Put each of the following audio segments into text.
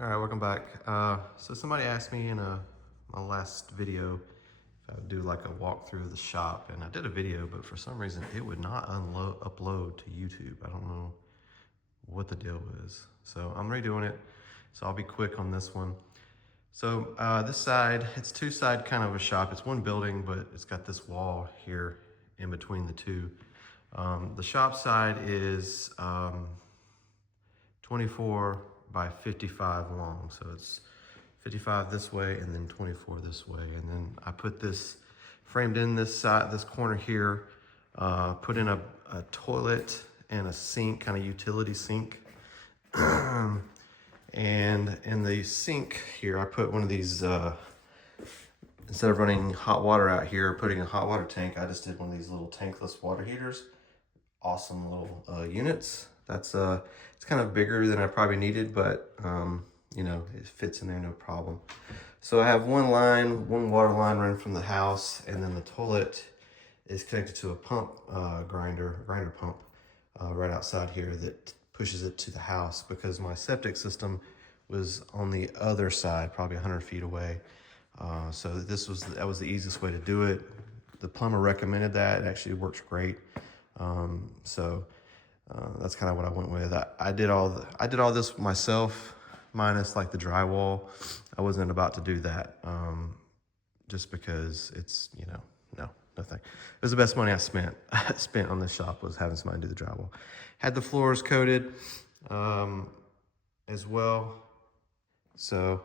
All right, welcome back. So somebody asked me in my last video if I would do like a walkthrough of the shop, and I did a video, but for some reason it would not upload to YouTube. I don't know what the deal is. So I'm redoing it, so I'll be quick on this one. So this side, it's two-side kind of a shop. It's one building, but it's got this wall here in between the two. The shop side is 24 by 55 long. So it's 55 this way and then 24 this way. And then I put this framed in this side, this corner here, put in a toilet and a sink, kind of utility sink. And in the sink here, I put one of these, instead of running hot water out here, putting a hot water tank, I just did one of these little tankless water heaters. Awesome little units. That's it's kind of bigger than I probably needed, but you know, it fits in there no problem. So I have one water line running from the house, and then the toilet is connected to a pump, grinder pump right outside here that pushes it to the house, because my septic system was on the other side, probably 100 feet away. So that was the easiest way to do it. The plumber recommended that. It actually works great. That's kind of what I went with. I did all this myself, minus like the drywall. I wasn't about to do that, just because it's, you know, nothing. It was the best money I spent on this shop, was having somebody do the drywall. Had the floors coated, as well. So,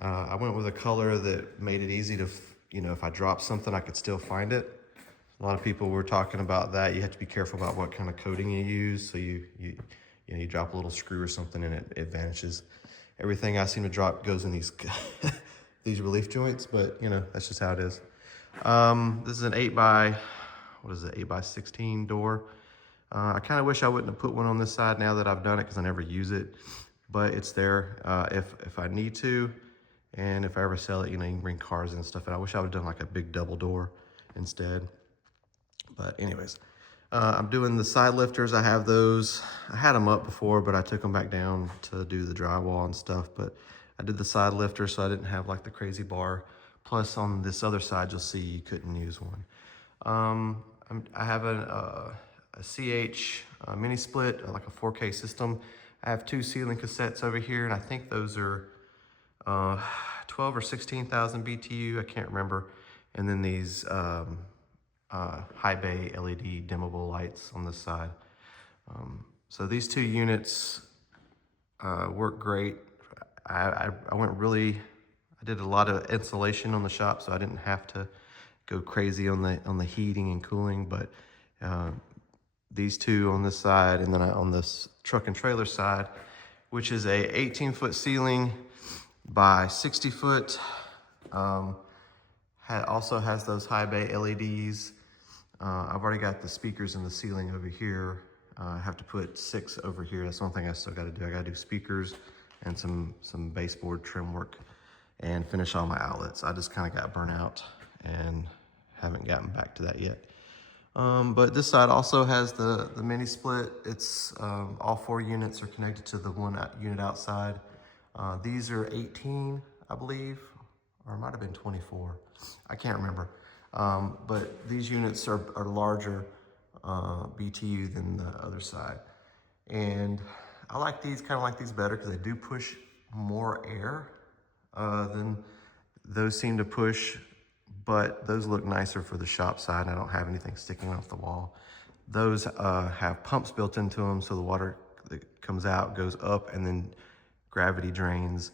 I went with a color that made it easy to, you know, if I dropped something, I could still find it. A lot of people were talking about that. You have to be careful about what kind of coating you use. So you drop a little screw or something and it vanishes. Everything I seem to drop goes in these these relief joints, but you know, that's just how it is. This is an 8 by 16 door. I kind of wish I wouldn't have put one on this side now that I've done it, because I never use it, but it's there if I need to, and if I ever sell it, you know, you can bring cars and stuff. And I wish I would have done like a big double door instead. But anyways, I'm doing the side lifters. I have those. I had them up before, but I took them back down to do the drywall and stuff. But I did the side lifter, so I didn't have like the crazy bar. Plus on this other side, you'll see you couldn't use one. I have a CH mini split, like a 4K system. I have two ceiling cassettes over here, and I think those are 12 or 16,000 BTU. I can't remember. And then these high bay LED dimmable lights on this side. So these two units work great. I did a lot of insulation on the shop, so I didn't have to go crazy on the heating and cooling. But these two on this side, and then on this truck and trailer side, which is a 18-foot ceiling by 60 foot, also has those high bay LEDs. I've already got the speakers in the ceiling over here. I have to put 6 over here. That's one thing I still got to do. I got to do speakers and some baseboard trim work and finish all my outlets. I just kind of got burnt out and haven't gotten back to that yet. But this side also has the mini split. It's all 4 units are connected to the one unit outside. These are 18, I believe, or it might have been 24. I can't remember. But these units are larger BTU than the other side. And I like these, kind of like these better, because they do push more air than those seem to push, but those look nicer for the shop side. I don't have anything sticking off the wall. Those have pumps built into them, so the water that comes out goes up and then gravity drains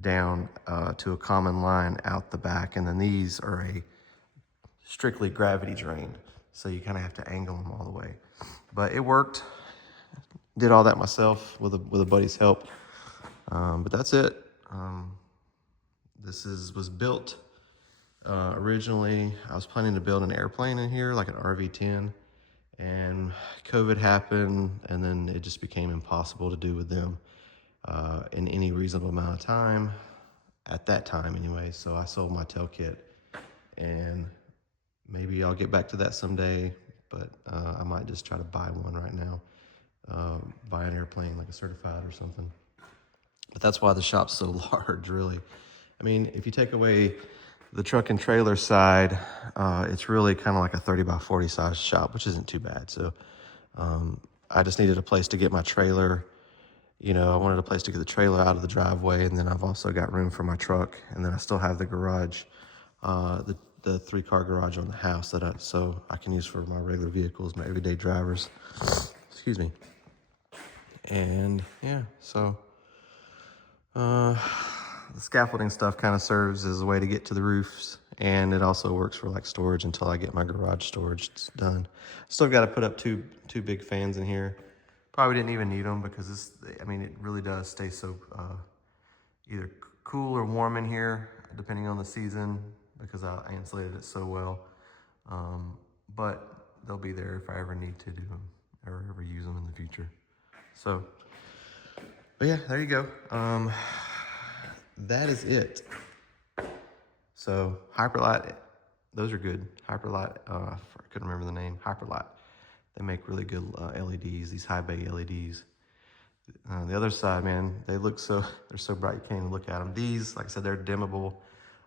down to a common line out the back. And then these are a strictly gravity drained, so you kind of have to angle them all the way. But it worked. Did all that myself with a buddy's help. But that's it. This was built originally. I was planning to build an airplane in here, like an RV-10, and COVID happened, and then it just became impossible to do with them in any reasonable amount of time, at that time anyway. So I sold my tail kit, and maybe I'll get back to that someday, but I might just try to buy one right now. Buy an airplane, like a certified or something. But that's why the shop's so large, really. I mean, if you take away the truck and trailer side, it's really kind of like a 30 by 40 size shop, which isn't too bad. So I just needed a place to get my trailer. You know, I wanted a place to get the trailer out of the driveway, and then I've also got room for my truck, and then I still have the garage, the 3-car garage on the house so I can use for my regular vehicles, my everyday drivers. Excuse me. And yeah, so the scaffolding stuff kind of serves as a way to get to the roofs, and it also works for like storage until I get my garage storage done. Still got to put up two big fans in here. Probably didn't even need them because this, I mean, it really does stay so either cool or warm in here, depending on the season, because I insulated it so well. But they'll be there if I ever need to do them or ever use them in the future. So, but yeah, there you go. That is it. So Hyperlite, those are good. Hyperlite, I couldn't remember the name. Hyperlite. They make really good LEDs, these high bay LEDs. The other side, man, they're so bright you can't even look at them. These, like I said, they're dimmable.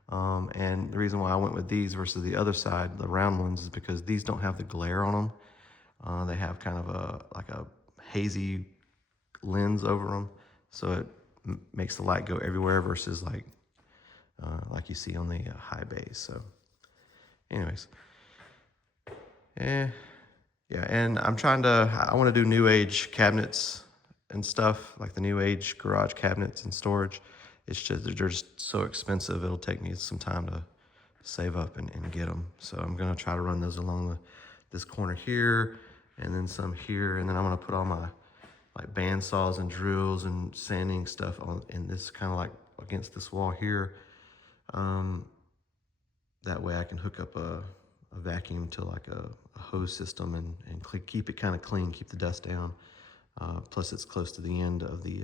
And the reason why I went with these versus the other side, the round ones, is because these don't have the glare on them. They have kind of like a hazy lens over them, so it makes the light go everywhere versus like you see on the high bays. So anyways, yeah, and I want to do new age cabinets and stuff, like the new age garage cabinets and storage. It's just, they're just so expensive, it'll take me some time to save up and get them. So I'm gonna try to run those along this corner here, and then some here, and then I'm gonna put all my like band saws and drills and sanding stuff in this kind of like against this wall here. That way I can hook up a vacuum to like a hose system and keep it kind of clean, keep the dust down. Plus it's close to the end of the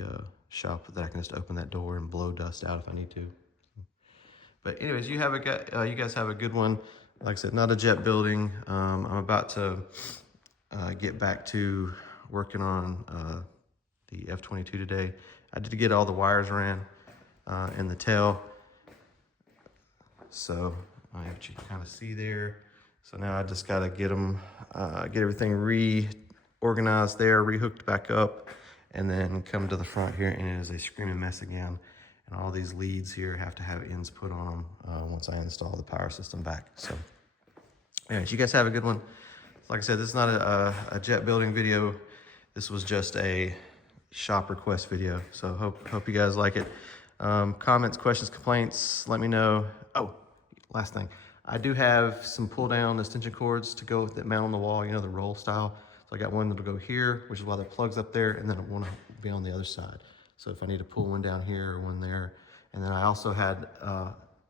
shop that I can just open that door and blow dust out if I need to. But anyways, you guys have a good one. Like I said, not a jet building. I'm about to get back to working on the F-22 today. I did get all the wires ran in the tail. So I have you can kind of see there. So now I just got to get everything reorganized there, rehooked back up, and then come to the front here, and it is a screaming mess again. And all these leads here have to have ends put on them once I install the power system back. So anyways, you guys have a good one. Like I said, this is not a jet building video. This was just a shop request video. So hope you guys like it. Comments, questions, complaints, let me know. Oh, last thing. I do have some pull down extension cords to go with that mount on the wall, you know, the roll style. So I got one that'll go here, which is why the plug's up there, and then one will be on the other side. So if I need to pull one down here or one there. And then I also had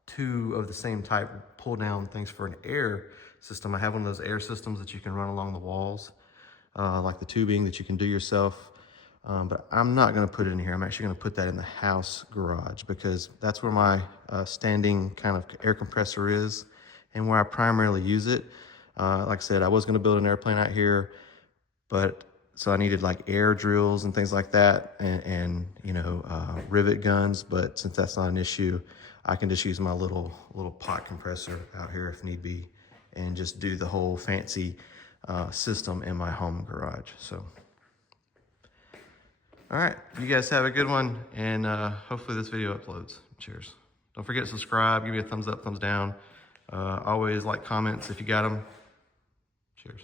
2 of the same type pull down things for an air system. I have one of those air systems that you can run along the walls, like the tubing that you can do yourself. But I'm not gonna put it in here. I'm actually gonna put that in the house garage because that's where my standing kind of air compressor is and where I primarily use it. Like I said, I was gonna build an airplane out here, but so I needed like air drills and things like that and you know, rivet guns. But since that's not an issue, I can just use my little pot compressor out here if need be and just do the whole fancy system in my home garage. So. All right, you guys have a good one, and hopefully this video uploads. Cheers. Don't forget to subscribe, give me a thumbs up, thumbs down. Always like comments if you got them. Cheers.